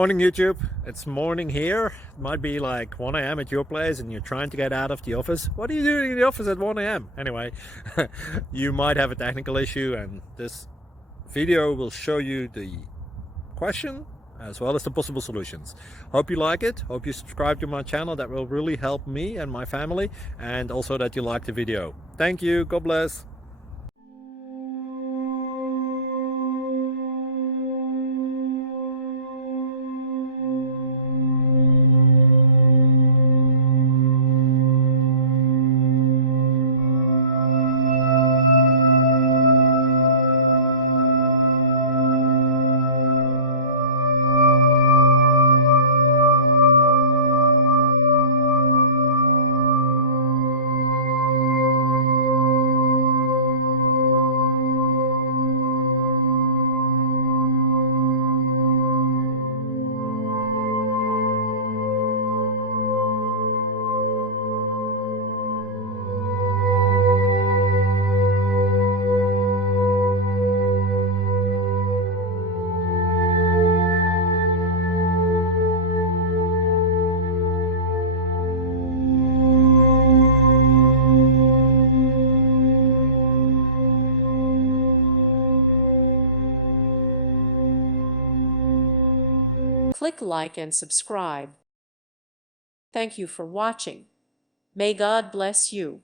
Morning YouTube, it's morning here. It might be like 1 a.m. at your place and you're trying to get out of the office. What are you doing in the office at 1 a.m.? Anyway, you might have a technical issue and this video will show you the question as well as the possible solutions. Hope you like it, hope you subscribe to my channel. That will really help me and my family, and also that you like the video. Thank you, God bless. Click like and subscribe. Thank you for watching. May God bless you.